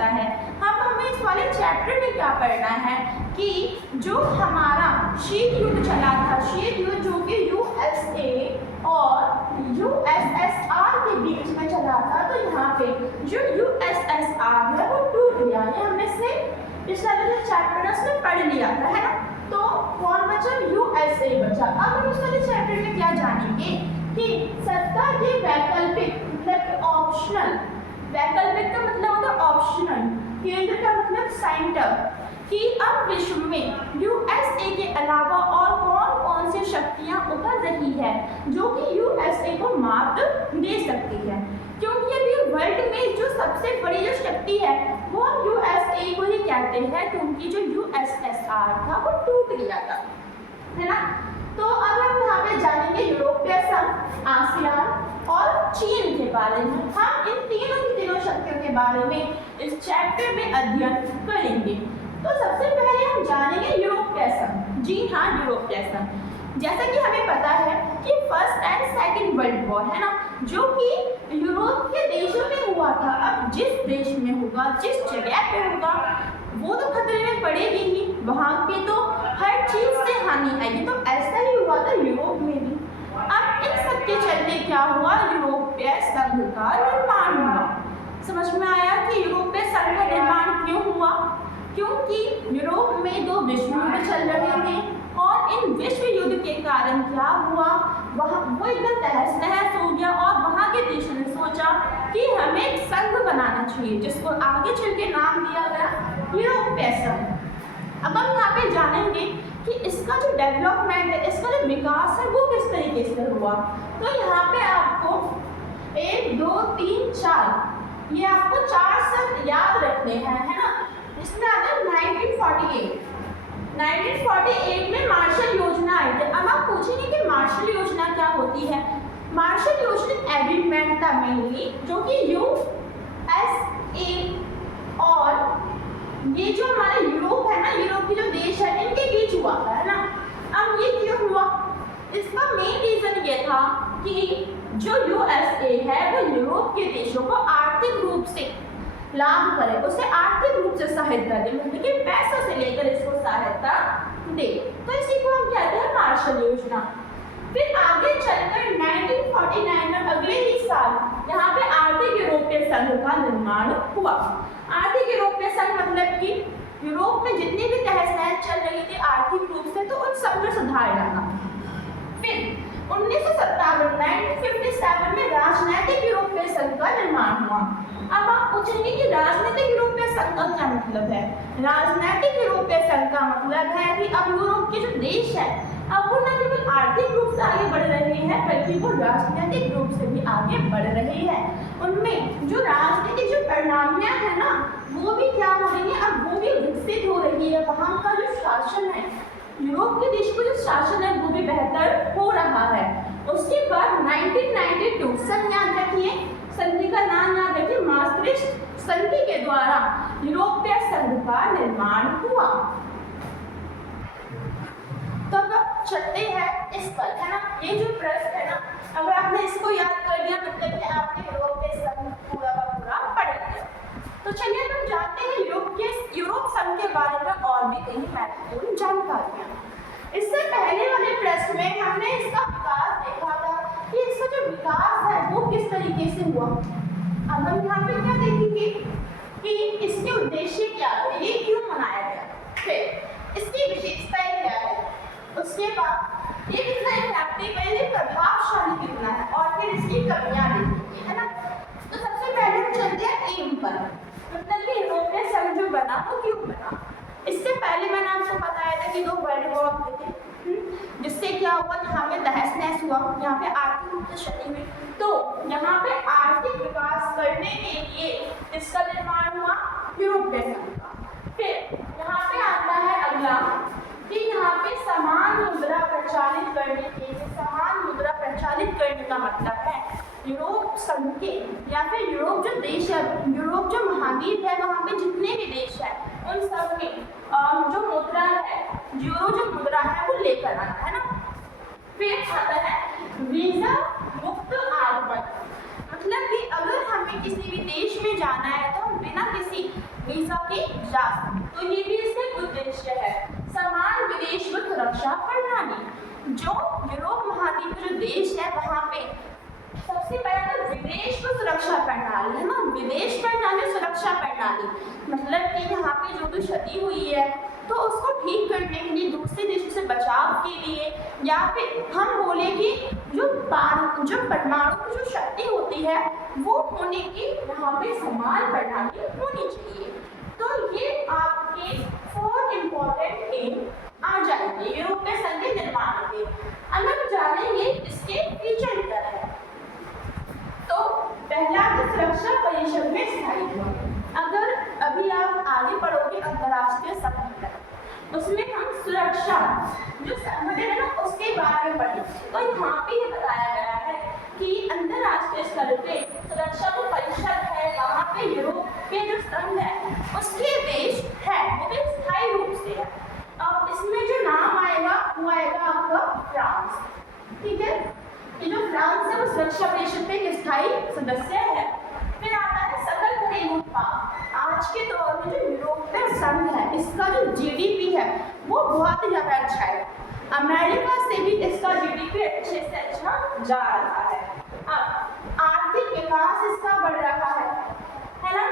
करता है। हमें इस वाले चैप्टर में क्या पढ़ना है कि जो हमारा शीत युद्ध चला था, शीत युद्ध जो कि यूएसए और यूएसएसआर के बीच में चला था, तो यहाँ पे जो यूएसएसआर है वो टूट गया। ये हमने से इस वाले चैप्टर में पढ़ लिया था, है ना। तो कौन बचा? यूएसए बचा। अब हम इस वाले चैप्टर में क्या जानेंगे कि सत्ता के वैकल्पिक मतलब ऑप्शनल, वैकल्पिक का मतलब होता है ऑप्शनल, केंद्र का मतलब सेंटर, कि अब विश्व में यूएसए के अलावा और कौन कौन सी शक्तियां उभर रही है जो कि यूएसए को मात दे सकती है। क्योंकि अभी वर्ल्ड में जो सबसे बड़ी जो शक्ति है वो यूएसए को ही कहते हैं, क्योंकि जो यूएसएसआर था वो टूट गया था, है ना। तो अब हम यहाँ पे जानेंगे यूरोपीय संघ, आसियान और चीन के बारे में। हम इन तीनों शक्तियों के बारे में इस चैप्टर में अध्ययन करेंगे। तो सबसे पहले हम जानेंगे यूरोपीय संघ। जी हाँ, यूरोपीय संघ। जैसा कि हमें पता है कि first and second world war, है ना, जो कि यूरोप के देशों में हुआ था। अब जिस देश में होगा, जिस जगह पे होगा, वो तो खतरे में पड़ेगी ही, वहाँ पे तो हर चीज से हानि आएगी। तो ऐसा ही हुआ था यूरोप में भी। अब इन सब के चलते क्या हुआ? यूरोपीय संघ का निर्माण हुआ। समझ में आया कि यूरोपीय संघ का निर्माण क्यों हुआ? क्योंकि यूरोप में दो विश्व युद्ध चल रहे थे और इन विश्व युद्ध के कारण क्या हुआ, वहाँ वो एकदम तहस नहस हो गया और वहाँ के देशों ने सोचा कि हमें एक संघ बनाना चाहिए, जिसको आगे चल के नाम दिया गया यूरोपीय संघ। अब हम यहाँ पे जानेंगे कि इसका जो डेवलपमेंट है, इसका जो विकास है वो किस तरीके से हुआ। तो यहाँ पे आपको 1 2 3 4 ये आपको 4 शब्द याद रखने हैं, है ना। इसमें आता है 1948 में मार्शल योजना आई थी। अब आप पूछेंगे कि मार्शल योजना क्या होती है। मार्शल योजना एग्रीमेंट था मेनली, जो कि यूएसए और ये जो हमारा यूरोप है ना, यूरोप के जो देश है इनके बीच हुआ था, है ना। अब ये क्यों हुआ? इसका मेन रीजन ये था कि जो यूएसए है वो यूरोप के देशों को आर्थिक रूप से लाभ करे, उसे आर्थिक रूप से सहायता दे, मतलब कि पैसों से लेकर इसको सहायता दे। तो इसी को हम कहते हैं मार्शल योजना। फिर आगे चलकर 1949 में अगले ही साल यहाँ पे आर्थिक यूरोपीय संघ का निर्माण हुआ। आर्थिक यूरोपीय संघ मतलब कि यूरोप में जितनी भी तहस नहस चल रही थी आर्थिक रूप से, तो उन सब में सुधार लाना। फिर 1957 में राजनीतिक यूरोपीय संघ का निर्माण हुआ। अब आप पूछेंगे कि राजनीतिक यूरोपीय संघ का क्या मतलब है। राजनीतिक यूरोपीय संघ का मतलब है कि अब यूरोप के जो देश है अब वो न केवल आर्थिक रूप से आगे बढ़ रहे हैं, बल्कि वो राजनीतिक रूप से भी आगे बढ़ रहे हैं। उनमें जो राजनीतिक जो प्रणालियां है ना वो भी क्या हो रही है, अब वो भी विकसित हो रही है। वहाँ का जो शासन है, यूरोप के देश का जो शासन है वो भी बेहतर हो रहा है। उसके बाद 1992 सन याद रखिए, संधि का नाम याद रखिए, maastricht संधि के द्वारा यूरोपीय संघ का निर्माण हुआ। तो अब चलते हैं इस पर, है ना। ये जो प्रश्न है ना, अगर आपने इसको याद कर लिया मतलब कि आपने यूरोपीय संघ पूरा का पूरा पढ़ लिया। तो चलिए हम जानते हैं यूरोप संघ के बारे में और भी कई महत्वपूर्ण जानकारियां। इससे पहले वाले प्रश्न में हमने इसका विकास देखा था कि इसका जो विकास है वो किस तरीके से हुआ। अब हम यहाँ पे क्या देखेंगे कि इसके उद्देश्य क्या थे, ये क्यों मनाया गया, फिर इसकी विशेषताएं क्या है, उसके बाद ये कितना इफेक्टिव है, ये प्रभावशाली कितना है, और फिर इसकी कमियां देखेंगे, है ना। तो सबसे पहले हम चलते हैं एम पर, मतलब कि यूरोपीय संघ जो बना वो क्यों बना। इससे पहले मैंने आपको बताया था कि 2 वर्ल्ड वॉर हुए थे, जिससे क्या हुआ, यहाँ पे तहस नहस हुआ, यहाँ पे आर्थिक रूप से क्षति हुई। तो यहाँ पे आर्थिक विकास करने के लिए इसका निर्माण हुआ यूरोपीय संघ का। फिर यहाँ पे आता है अगला कि यहाँ पे समान मुद्रा प्रचालित करने के लिए, समान मुद्रा प्रचालित करने का मतलब है यूरोप संघ के या फिर यूरोप जो देश है, यूरोप जो महाद्वीप है, वहाँ पे जितने भी देश है उन सब में जो मुद्रा है, यूरो जो मुद्रा है वो लेकर आना, है ना। फिर आता है वीजा मुक्त आगमन, मतलब कि अगर हमें किसी भी देश में जाना है तो हम बिना किसी वीजा की जा सकती। तो ये भी इसका उद्देश्य है। समान विदेश व सुरक्षा प्रणाली। जो यूरोप महाद्वीप के जो देश है वहाँ पे सबसे पहले तो विदेश व सुरक्षा प्रणाली है ना, विदेश प्रणाली सुरक्षा प्रणाली मतलब कि यहाँ पे जो भी क्षति हुई है तो उसको ठीक करने के लिए, दूसरे देशों से बचाव के लिए, या फिर हम बोले कि जो परमाणु की जो शक्ति होती है वो होने की यहाँ पे समान प्रणाली होनी चाहिए। तो ये आपके 4 इम्पोर्टेंट एम आ जाएंगे यूरोपीय संघ के निर्माण के। अब हम जानेंगे इसके फीचर क्या है। तो पहला तो सुरक्षा परिषद में स्थायित्व। अगर अभी आप आगे पढ़ोगे अंतर्राष्ट्रीय संगठन, उसमें हम सुरक्षा जो संगठन है ना उसके बारे में पढ़ेंगे। तो यहाँ पे ये बताया गया है कि अंतर्राष्ट्रीय स्तर पे सुरक्षा जो परिषद है वहाँ पे यूरोपीय जो संघ है उसके देश है वो भी स्थायी रूप से है। अब इसमें जो नाम आएगा वो आएगा आपका फ्रांस, ठीक है। ये जो फ्रांस है वो सुरक्षा परिषद पे एक स्थायी सदस्य है। फिर आता है सकल घरेलू उत्पाद। आज के दौर में जो यूरोपीय संघ है इसका जो जीडीपी है वो बहुत ही ज़्यादा अच्छा है। अमेरिका से भी इसका जीडीपी अच्छे से अच्छा जा रहा है। अब आर्थिक विकास इसका बढ़ रहा है ना।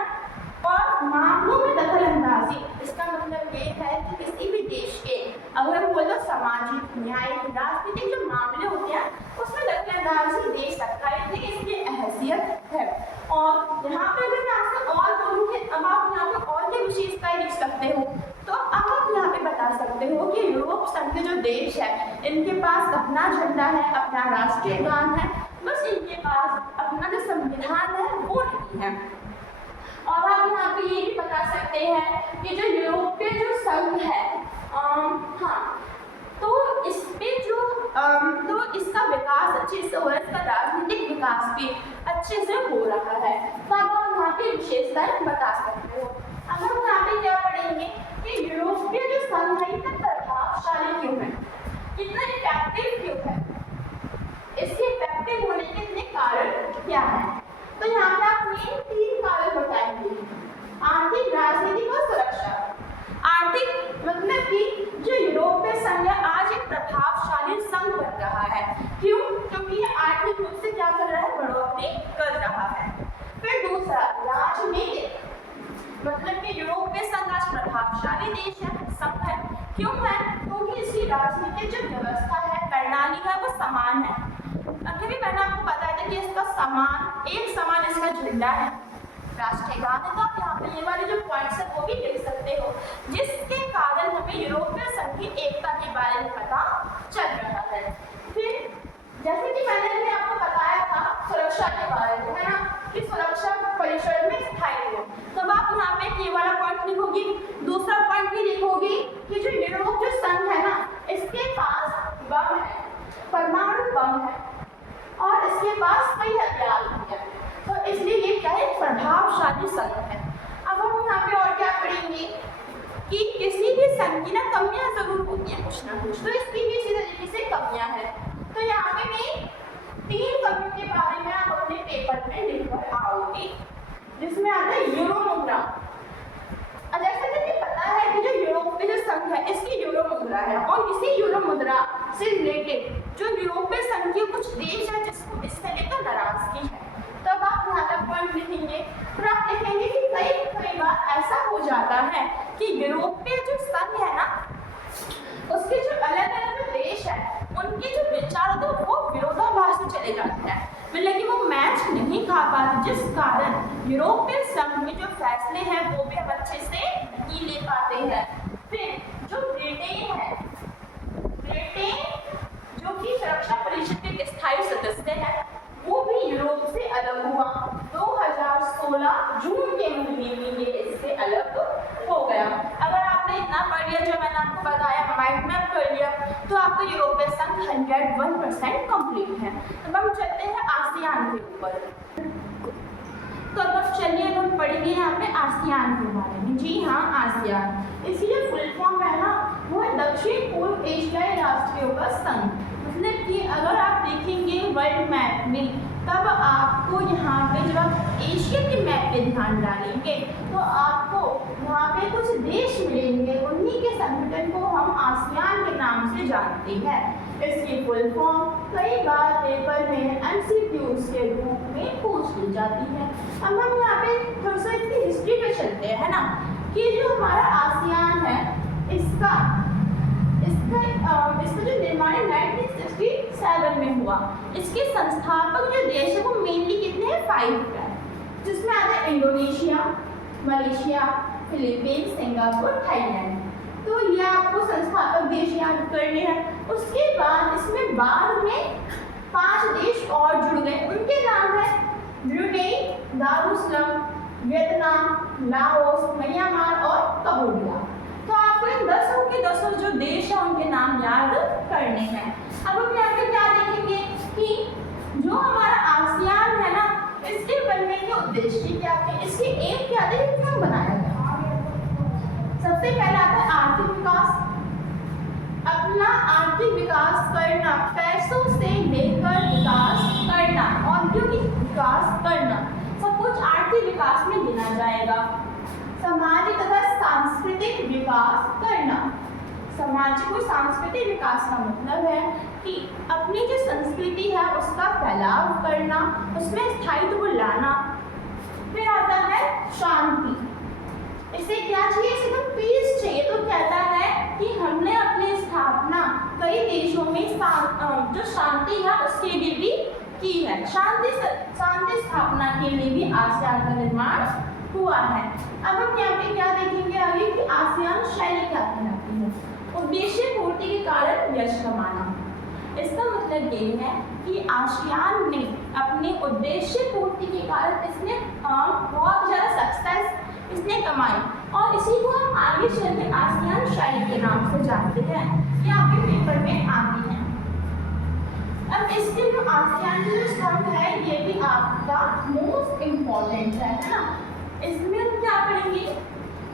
और मामलों में दखल अंदाजी, इसका मतलब ये है कि किसी भी देश के अगर हम बोलो सामाजिक न्यायिक राजनीतिक जो मामले होते हैं उसमें दखल अंदाजी दे सकता है, इसलिए इसकी अहमियत है। और यहाँ पे अगर मैं आपसे और बोलूँ कि अब आप यहाँ पे और क्या विशेषताएं लिख सकते हो, तो अब आप यहाँ पे बता सकते हो कि यूरोप संघ के जो देश है इनके पास अपना झंडा है, अपना राष्ट्रीय गान है, बस इनके पास अपना जो संविधान है वो नहीं है। और आप यहाँ पे ये भी बता सकते हैं कि जो यूरोपीय जो संघ है हाँ तो इस पे जो तो इसका विकास अच्छे से हो रहा है, इसका राजनीतिक विकास भी अच्छे से हो रहा है। तो आप यहाँ पे विशेषताएं बता सकते हो। अब हम यहाँ पे क्या पढ़ेंगे कि यूरोपीय जो संघ है इतना प्रभावशाली क्यों है, इतना इफेक्टिव क्यों है, इसके इफेक्टिव होने के इतने कारण क्या है। तो यहाँ पे आप मेन 3 कारण बताएंगे, आर्थिक, राजनीतिक और सुरक्षा। आर्थिक मतलब कि जो यूरोपीय संघ है आज एक प्रभावशाली संघ बन रहा है। क्यों? क्योंकि ये आर्थिक रूप से क्या कर रहा है, बढ़ोतरी कर रहा है। फिर दूसरा राजनीतिक, मतलब कि यूरोपीय संघ आज प्रभावशाली देश है, संघ है। क्यों है? क्योंकि इसकी राजनीतिक जो व्यवस्था है, प्रणाली है वो समान है। अभी भी मैंने आपको बताया था कि इसका समान एक समान इसका झंडा है, राष्ट्रीय गान है। तो आप यहाँ पे ये वाले जो पॉइंट्स है वो भी लिख सकते हो, जिसके कारण हमें यूरोपीय संघ की एकता के बारे में पता चल रहा है। फिर जैसे कि मैंने भी आपको बताया था सुरक्षा के बारे में, है ना, कि सुरक्षा परिषद में स्थायी हो। तब आप यहाँ पे ये वाला पॉइंट लिखोगी। दूसरा पॉइंट भी लिखोगी कि जो यूरोप जो संघ है ना इसके पास बम है, परमाणु बम है और इसके पास कई हथियार भी है। तो इसलिए ये क्या है, प्रभावशाली संघ है। अब हम यहाँ पे और क्या पढ़ेंगे कि किसी भी संघ की ना कमियां जरूर होती हैं कुछ ना कुछ, तो इसकी भी इसी तरीके से कमियां हैं। तो यहाँ पे मैं 3 कमियों के बारे में आप अपने पेपर में लिख कर आओगे, जिसमें आता है यूरो मुद्रा। जैसे कि पता है कि जो यूरोपीय जो संघ है इसकी यूरो मुद्रा है, और इसी यूरो मुद्रा से रिलेटेड जो यूरोपीय संघ के कुछ देश है जिसको इससे लेकर नाराजगी है। तब आप यहाँ तक पॉइंट लिखेंगे। फिर आप लिखेंगे कि कई बार ऐसा हो जाता है कि यूरोपीय जो संघ है ना उसके जो अलग अलग जो देश है उनके जो विचार तो वो विरोधाभास से चले जाते हैं, मतलब कि वो मैच नहीं खा पाते, जिस कारण यूरोपीय संघ में जो फैसले हैं वो भी हम अच्छे से नहीं ले पाते हैं। फिर जो ब्रिटेन है, ब्रिटेन जो कि सुरक्षा परिषद के स्थायी सदस्य है वो भी यूरोप से अलग हुआ। 2016 जून के महीने में ये इससे अलग हो गया। अगर आपने इतना पढ़ लिया जो मैंने आपको बताया, माइंड मैप कर लिया, तो आपका यूरोपीय संघ 101% कंप्लीट है। अब हम चलते हैं आसियान के ऊपर। तो अब चलिए हम पढ़ेंगे यहाँ पे आसियान के बारे में। जी हाँ, आसियान, इसलिए फुल फॉर्म है ना वो दक्षिण पूर्व एशियाई राष्ट्रों का संघ। मतलब कि अगर आप देखेंगे वर्ल्ड मैप में तब आपको यहाँ पे जब आप एशिया के मैप पे ध्यान डालेंगे तो आपको संगठन को हम आसियान के नाम से जानते हैं। इसकी फुल फॉर्म कई बार पेपर में एमसीक्यूज के रूप में पूछ ली जाती है। अब हम यहाँ पे थोड़ा सा इसकी हिस्ट्री पे चलते हैं, है ना, कि जो हमारा आसियान है इसका जो निर्माण 1967 में हुआ। इसके संस्थापक जो देश है वो मेनली कितने हैं, 5 है, जिसमें आता है Indonesia, Malaysia, Philippines, Singapore, Thailand. तो ये आपको संस्थापक देश याद करने हैं। उसके बाद इसमें बाद में 5 देश और जुड़ गए, उनके नाम है Brunei, Darussalam, Vietnam, Laos, Myanmar और कंबोडिया। तो आपको इन 10 जो देश है उनके नाम याद करने हैं। अब हम यहाँ पे क्या देखेंगे कि जो हमारा आसियान है ना, इसके बनने के उद्देश्य क्या थे, इसकी एम क्या थे, क्यों बनाया गया। सबसे पहला आता है आर्थिक विकास, अपना आर्थिक विकास करना, पैसों से लेकर विकास करना, औद्योगिक विकास करना, सब कुछ आर्थिक विकास में गिना जाएगा। सामाजिक तथा सांस्कृतिक विकास करना, सामाजिक और सांस्कृतिक विकास का मतलब है कि अपनी जो संस्कृति है उसका फैलाव करना, उसमें स्थायित्व लाना। फिर आता है शांति, इसे क्या चाहिए, इसे तो पीस चाहिए। तो कहता है कि हमने अपनी स्थापना कई देशों में जो शांति है उसके लिए भी की है। शांति स्थापना के लिए भी आसियान का निर्माण हुआ है। अब हम यहाँ पे क्या देखेंगे आगे कि आसियान शैली क्या कहलाती है। उद्देश्य पूर्ति के कारण यश कमाना, इसका मतलब ये है कि आसियान ने अपने उद्देश्य पूर्ति के कारण इसने बहुत ज़्यादा सक्सेस इसने कमाई, और इसी को हम आगे चल के आसियान शैली के नाम से जानते हैं। ये आपके पेपर में आती है। अब इसके जो आसियान की जो स्तंभ है ये भी आपका मोस्ट इम्पॉर्टेंट है ना। इसमें हम क्या पढ़ेंगे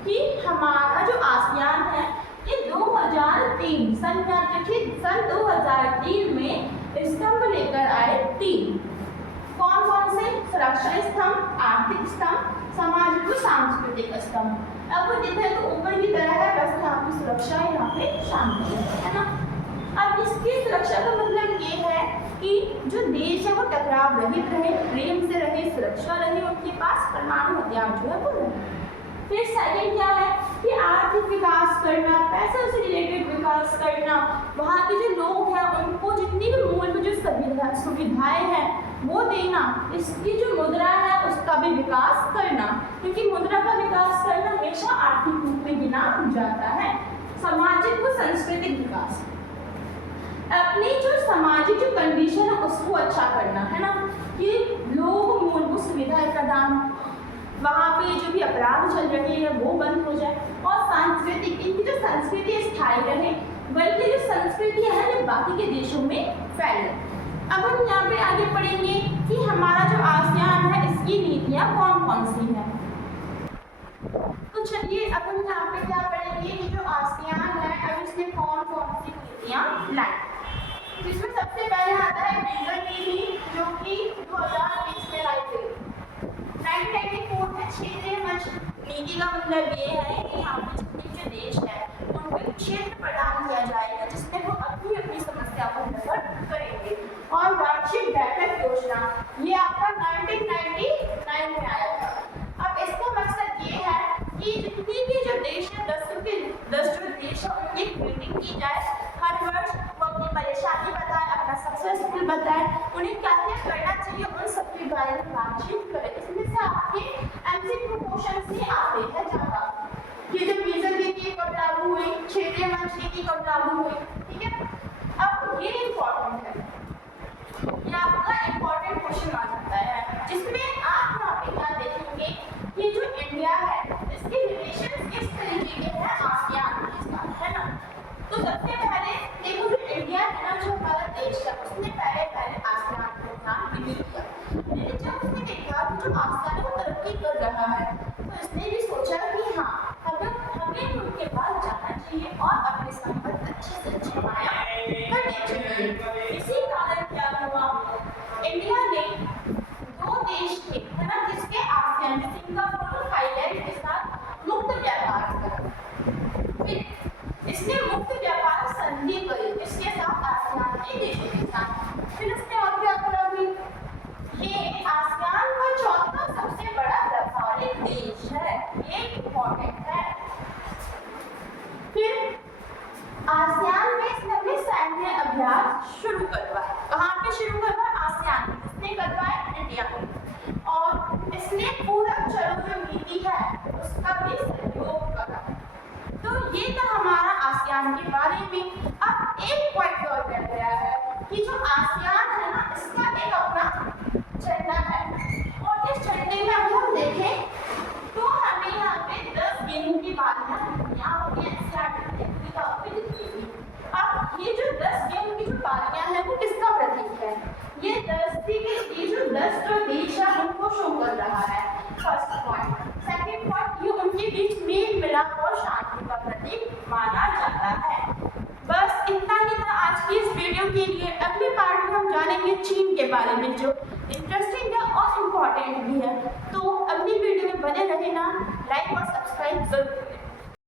कि हमारा जो आसियान है ये 2003 सन 2003 में स्तंभ लेकर आए 3। कौन कौन से, सुरक्षा स्तंभ, आर्थिक स्तंभ, सामाजिक व सांस्कृतिक स्तंभ। अब वो देखें तो ऊपर की तरह है, बस यहाँ पे सुरक्षा है, यहाँ पे शांति है ना। अब इसकी सुरक्षा का मतलब ये है कि जो देश है वो टकराव रहित रहे, प्रेम से रहे, सुरक्षा रहे, उनके पास परमाणु हथियार जो है वो रहे। फिर सेकंड क्या है कि आर्थिक विकास करना, पैसे से रिलेटेड विकास करना, वहाँ के जो लोग हैं उनको जितनी भी मूलभूत जो सुविधाएं हैं वो देना। इसकी जो मुद्रा है उसका भी विकास करना, क्योंकि मुद्रा का विकास करना हमेशा आर्थिक रूप में गिना जाता है। सामाजिक व सांस्कृतिक विकास, अपनी जो सामाजिक जो कंडीशन है उसको अच्छा करना, है ना, कि लोग मूलभूत सुविधाएं प्रदान, वहाँ पे जो भी अपराध चल रहे हैं वो बंद हो जाए, और सांस्कृतिक, इनकी जो संस्कृति स्थायी रहे, बल्कि जो संस्कृति है जो बाकी के देशों में फैले। अब हम यहाँ पे आगे पढ़ेंगे कि हमारा जो आसियान है इसकी नीतियाँ कौन कौन सी हैं। तो चलिए अब हम यहाँ पे क्या पढ़ेंगे कि जो आसियान है अब इसने कौन कौन सी नीतियाँ लाई, जिसमें सबसे पहले आता है वीगन नीति, जो कि 2020 में लाई गई। 1994 में क्षेत्रीय मंच नीति का मतलब ये है कि यहाँ पे जितने जो देश है उनको एक क्षेत्र प्रदान किया जाएगा जिसमें वो अपनी अपनी समस्या को प्रकट करेंगे। और वार्षिक बैठक योजना ये आपका 1999 में आया था। अब इसका मकसद ये है कि जितनी भी जो देश है 10 जो देश है उनकी एक मीटिंग की जाए हर वर्ष, वो अपनी परेशानी बताए, अपना सक्सेसफुल बताए, उन्हें क्या क्या करना चाहिए, उन सबके बारे में बातचीत करें। इसमें से आपके एमसीक्यू क्वेश्चन से आते हैं ज़्यादा कि जो वीज़न नीति कब लागू हुई, क्षेत्रीय मंच नीति कब लागू हुई, ठीक है। अब ये इम्पोर्टेंट है, ये आपका इम्पोर्टेंट क्वेश्चन आ जाता है, जिसमें आप यहाँ पे क्या देखेंगे कि जो इंडिया है इसके रिलेशन किस तरीके के हैं आसियान के साथ, है ना। तो सबसे पहले देखो जो इंडिया है ना, जो हमारा देश है उसने पहले आसियान को ध्यान नहीं दिया, लेकिन जब उसने देखा कि जो आसियान है वो तरक्की कर रहा है तो इसने भी सोचा कि हाँ हमें उनके पास जाना चाहिए और अपने संबंध अच्छे से अच्छे करने चाहिए। इसी कारण क्या हुआ, इंडिया ने 2 देश थे, है ना, जिसके आसियान सिंगापुर और थाईलैंड के साथ मुक्त व्यापार करा। ये था हमारा आसियान के बारे में। अब एक पॉइंट और रह गया है कि जो आसियान है ना, इसका एक अपना झंडा है, और इस झंडे में अगर हम देखें तो हमें यहाँ पे 10 गेहूं की बालियां यहाँ होती हैं। अब ये जो 10 गेहूं की जो बालियां हैं वो किसका प्रतीक है? ये 10 जो देश है उनको शो कर रहा है, फर्स्ट पॉइंट। सेकंड पॉइंट, ये उनके बीच मेल मिलाप और शांति का प्रतीक माना जाता है। बस इतना ही था आज की इस वीडियो के लिए। अगले पार्ट में हम जानेंगे चीन के बारे में, जो इंटरेस्टिंग है और इम्पोर्टेंट भी है। तो अगली वीडियो में बने रहना, लाइक और सब्सक्राइब जरूर।